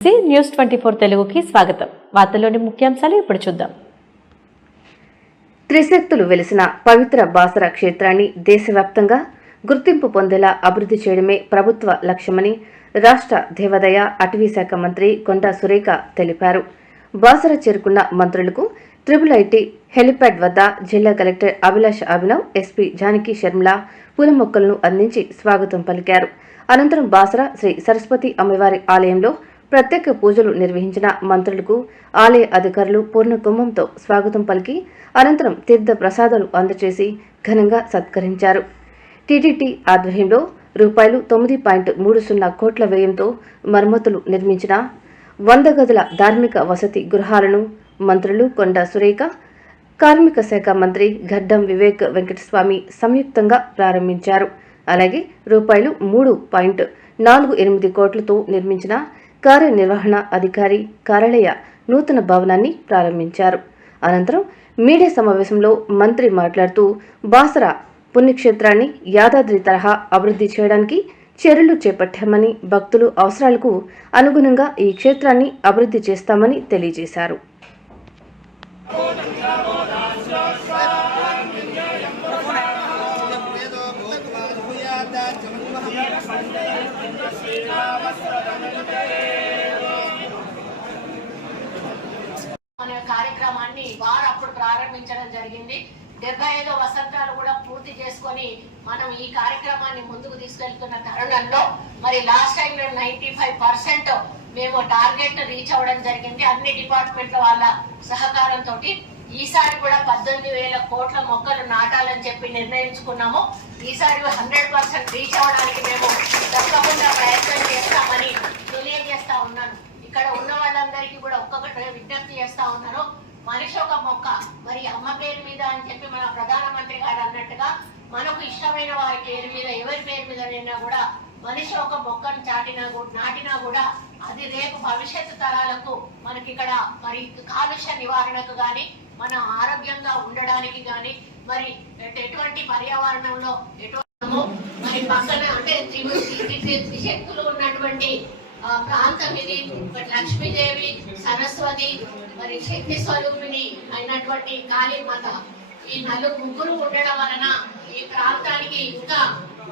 News 24 తెలుగుకి స్వాగతం. వార్తల్లోని ముఖ్యాంశాలు ఇప్పుడు చూద్దాం. త్రిశక్తులు వెలిసిన పవిత్ర బాసర క్షేత్రాన్ని దేశవ్యాప్తంగా గుర్తింపు పొందేలా అభివృద్ధి చేయడమే ప్రభుత్వ లక్ష్యమని రాష్ట్ర దేవాదాయ అటవీ శాఖ మంత్రి కొండా సురేఖ తెలిపారు. బాసర చేరుకున్న మంత్రులకు ఐఐటి హెలిప్యాడ్ వద్ద జిల్లా కలెక్టర్ అభిలాష్ అభినవ్, ఎస్పీ జానకి శర్మల పూల మొక్కలను అందించి స్వాగతం పలికారు. అనంతరం బాసర శ్రీ సరస్వతి అమ్మవారి ఆలయంలో ప్రత్యేక పూజలు నిర్వహించిన మంత్రులకు ఆలయ అధికారులు పూర్ణ కుంభంతో స్వాగతం పలికి అనంతరం తీర్థ ప్రసాదాలు అందజేసి ఘనంగా సత్కరించారు. టీటీడీ ఆధ్వర్యంలో ₹9.30 కోట్ల వ్యయంతో మరమ్మతులు నిర్మించిన 100 గదుల ధార్మిక వసతి గృహాలను మంత్రులు కొండా సురేఖ, కార్మిక శాఖ మంత్రి గడ్డం వివేక్ వెంకటస్వామి సంయుక్తంగా ప్రారంభించారు. అలాగే ₹3.48 కోట్లతో నిర్మించిన కార్యనిర్వహణ అధికారి కార్యాలయ నూతన భవనాన్ని ప్రారంభించారు. అనంతరం మీడియా సమావేశంలో మంత్రి మాట్లాడుతూ బాసర పుణ్యక్షేత్రాన్ని యాదాద్రి తరహా అభివృద్ధి చేయడానికి చర్యలు చేపట్టామని, భక్తులు అవసరాలకు అనుగుణంగా ఈ క్షేత్రాన్ని అభివృద్ధి చేస్తామని తెలియజేశారు. కార్యక్రమాన్ని వారు అప్పుడు ప్రారంభించడం జరిగింది. 75 వసంతాలు కూడా పూర్తి చేసుకొని మనం ఈ కార్యక్రమాన్ని ముందుకు తీసుకెళ్తున్న తరుణంలో మరి లాస్ట్ టైం 95% మేము టార్గెట్ రీచ్ అవ్వడం జరిగింది. అన్ని డిపార్ట్మెంట్ల వాళ్ళ సహకారంతో ఈసారి కూడా 18,000 కోట్ల మొక్కలు నాటాలని చెప్పి నిర్ణయించుకున్నాము. ఈసారి 100% రీచ్ అవ్వడానికి మేము తప్పకుండా ప్రయత్నం చేస్తామని తెలియజేస్తా ఉన్నాను. ఇక్కడ ఉన్న వాళ్ళందరికీ కూడా ఒక్కొక్కటి విజ్ఞప్తి చేస్తా ఉన్నాను. మనిషి ఒక మొక్క, మరి అమ్మ పేరు మీద అని చెప్పి మన ప్రధానమంత్రి గారు అన్నట్టుగా మనకు ఇష్టమైన వారి పేరు మీద, ఎవరి పేరు మీద కూడా మనిషి ఒక మొక్కను నాటినా కూడా అది రేపు భవిష్యత్తు తరాలకు మనకి ఇక్కడ మరి కాలుష్య నివారణకు కానీ, మన ఆరోగ్యంగా ఉండడానికి కానీ, మరి ఎటువంటి పర్యావరణంలో మరి పక్కన అంటే త్రిశక్తులు ఉన్నటువంటి ప్రాంతం ఇది. లక్ష్మీదేవి, సరస్వతి, మరి శక్తి స్వరూపిణి అయినటువంటి కాళీమాత, ఈ ముగ్గురు ఉండడం వలన ఈ ప్రాంతానికి ఇంకా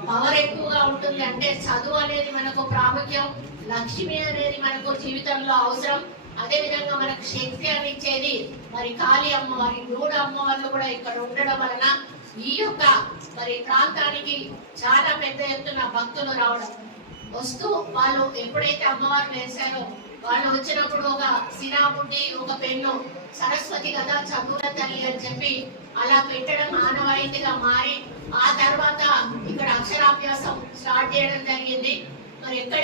పవర్ ఎక్కువగా ఉంటుంది. అంటే చదువు అనేది మనకు ప్రాముఖ్యం, లక్ష్మి అనేది మనకు జీవితంలో అవసరం. అదే విధంగా మనకు శక్తి అనిచ్చేది మరి కాళీ అమ్మవారి, 3 అమ్మవార్లు కూడా ఇక్కడ ఉండడం వలన ఈ యొక్క మరి ప్రాంతానికి చాలా పెద్ద ఎత్తున భక్తులు రావడం వస్తూ వాళ్ళు ఎప్పుడైతే అమ్మవారు వేశారో వాళ్ళు వచ్చినప్పుడు ఒక సిరాబుడ్డి, ఒక పెన్ను, సరస్వతి కదా చదువుల తల్లి అని చెప్పి అలా పెట్టడం ఆనవాయితీగా మారి ఆ తర్వాత